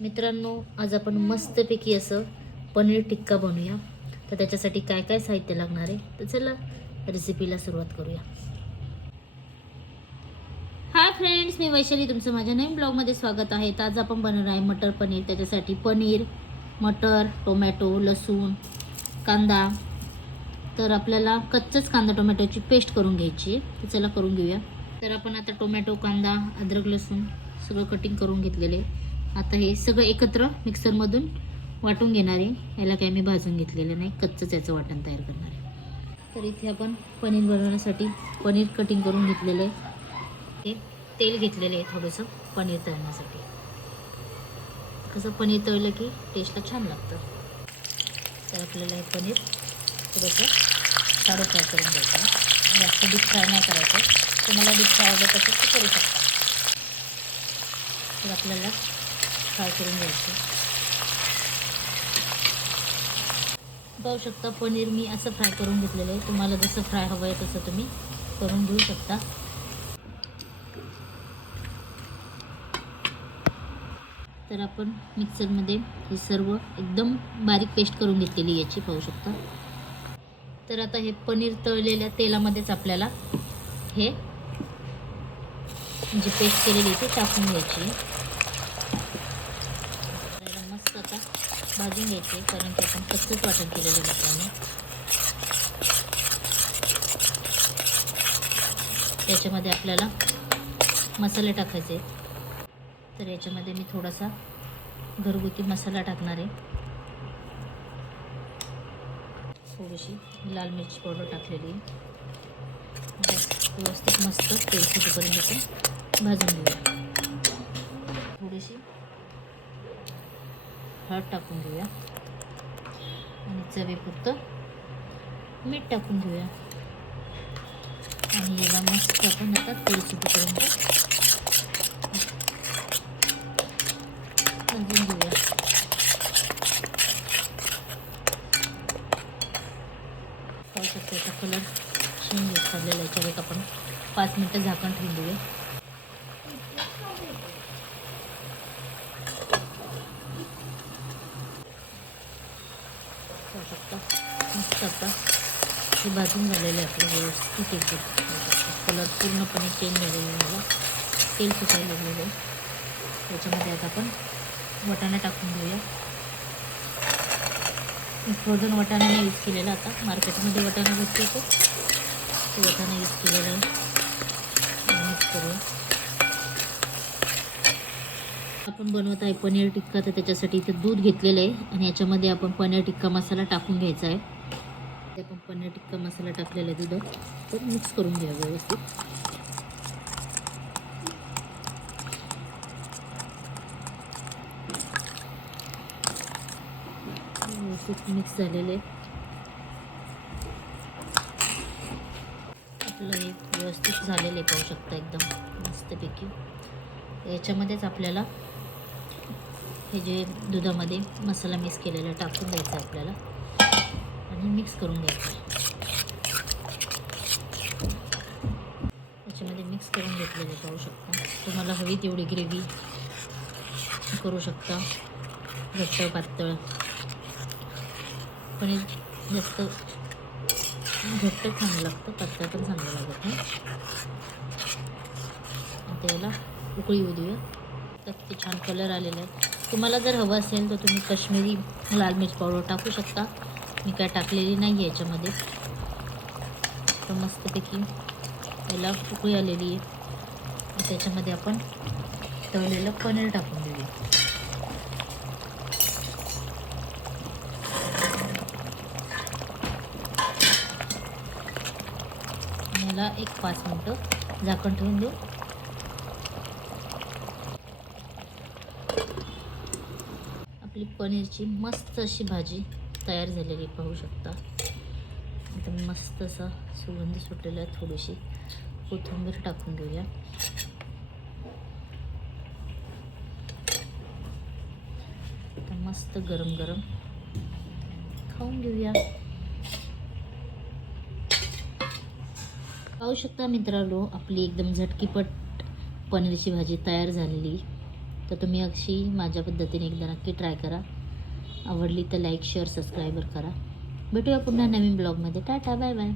मित्रांनो, आज आपण मस्तपैकी असं पनीर टिक्का बनवूया. तर त्याच्यासाठी काय काय साहित्य लागणार आहे, तर चला रेसिपीला सुरुवात करूया. हाय फ्रेंड्स, मी वैशाली, तुमचं माझ्या नवीन ब्लॉगमध्ये स्वागत आहे. तर आज आपण बनवणार आहे मटर पनीर. त्याच्यासाठी पनीर, मटर, टोमॅटो, लसूण, कांदा. तर आपल्याला कच्चाच कांदा टोमॅटोची पेस्ट करून घ्यायची आहे. तर चला करून घेऊया. तर आपण आता टोमॅटो, कांदा, अद्रक, लसूण सगळं कटिंग करून घेतलेले. आता हे सगळं एकत्र मिक्सरमधून वाटून घेणार आहे. याला काय मी भाजून घेतलेलं नाही, कच्चंच याचं वाटण तयार करणार आहे. तर इथे आपण पनीर बनवण्यासाठी पनीर कटिंग करून घेतलेलं आहे. हे तेल घेतलेलं आहे थोडंसं पनीर तळण्यासाठी. कसं पनीर तळलं की टेस्टला छान लागतं. तर आपल्याला हे पनीर थोडंसं शाडो फ्राय करून घ्यायचं. जास्त डीप फ्राय नाही करायचं. तुम्हाला डीप फ्राय आवडत असेल तर करू शकता. तर आपल्याला फ्राय करून घ्यायचं. पाहू शकता पनीर मी असं फ्राय करून घेतलेलं आहे. तुम्हाला जसं फ्राय हवं आहे तसं तुम्ही करून घेऊ शकता. तर आपण मिक्सरमध्ये हे सर्व एकदम बारीक पेस्ट करून घेतलेली याची पाहू शकता. तर आता हे पनीर तळलेल्या तेलामध्येच आपल्याला हे जी पेस्ट केलेली ती टाकून घ्यायची. मस्त आता भाजून घ्यायचे, कारण की आपण कच्चंच वाटण केलेलं मित्रांनो. त्याच्यामध्ये आपल्याला मसाले टाकायचे. तर याच्यामध्ये मी थोडासा घरगुती मसाला टाकणार आहे. थोडीशी लाल मिरची पावडर टाकलेली. व्यवस्थित मस्त तेल सुटेपर्यंत भाजून घेऊया. थोडीशी हळद टाकून घेऊया आणि चवीपुरतं मीठ टाकून घेऊया. आणि याला मस्त आपण आता तेल सुटेपर्यंत भाजून घेऊया. पाहू शकता याचा कलर चेंज होत चाललेला. याच्यावर आपण 5 मिनटं झाकण ठेवून देऊया. पाहू शकता मस्त आता हे भाजून झालेलं आहे आपलं व्यवस्थित. एकदम कलर पूर्णपणे चेंज झालेला आहे. मला तेल सुटायला लागलेलं आहे. त्याच्यामध्ये आता आपण वाटाणा टाकून घेऊया. फ्रोझन वाटाणा यूज केलेला. आता मार्केटमध्ये वाटाणा भेटतो तो वाटाणा यूज केलेला आहे. मिक्स करूया. आपण बनवत आहे पनीर टिक्का. तर त्याच्यासाठी इथं दूध घेतलेलं आहे आणि याच्यामध्ये आपण पनीर टिक्का मसाला टाकून घ्यायचा आहे. आपण पनीर टिक्का मसाला टाकलेला आहे दुधात. तर मिक्स करून घ्या व्यवस्थित. व्यवस्थित मिक्स झालेले. आपलं हे व्यवस्थित झालेले पाहू शकता एकदम मस्तपैकी. याच्यामध्येच आपल्याला हे जे दुधामध्ये मसाला मिक्स केलेला टाकून द्यायचा आहे आपल्याला आणि मिक्स करून घ्यायचं. याच्यामध्ये मिक्स करून घेतलेले पाहू शकता. तुम्हाला हवी तेवढी ग्रेव्ही करू शकता, घट्ट पातळ. पनीर जास्त घट्ट चांगलं लागतं, पातळ पण चांगलं लागत नाही. आता याला उकळी येऊ देऊया. तर किती छान कलर आलेला आहे. तुम्हाला जर हवं असेल तर तुम्ही काश्मीरी लाल मिरच पावडर टाकू शकता. मी काय टाकलेली नाही आहे याच्यामध्ये. तर मस्तपैकी याला उकळी आलेली आहे. त्याच्यामध्ये आपण तळलेलं पनीर टाकून देऊया. याला एक 5 मिनटं झाकण ठेवून देऊ. आपली पनीरची मस्त अशी भाजी तयार झालेली पाहू शकता. एकदम मस्त असा सुगंध सुटलेला आहे. थोडीशी कोथिंबीर टाकून घेऊया. आता मस्त गरम गरम खाऊन घेऊया. पाहू शकता मित्रांनो, आपली एकदम झटकीपट पनीरची भाजी तयार झालेली. तर तुम्ही अशी माझ्या पद्धतीने एकदा नक्की ट्राय करा. आवडली तर लाईक शेअर सबस्क्राईबर करा. भेटूया पुन्हा नवीन ब्लॉगमध्ये. Tata bye bye.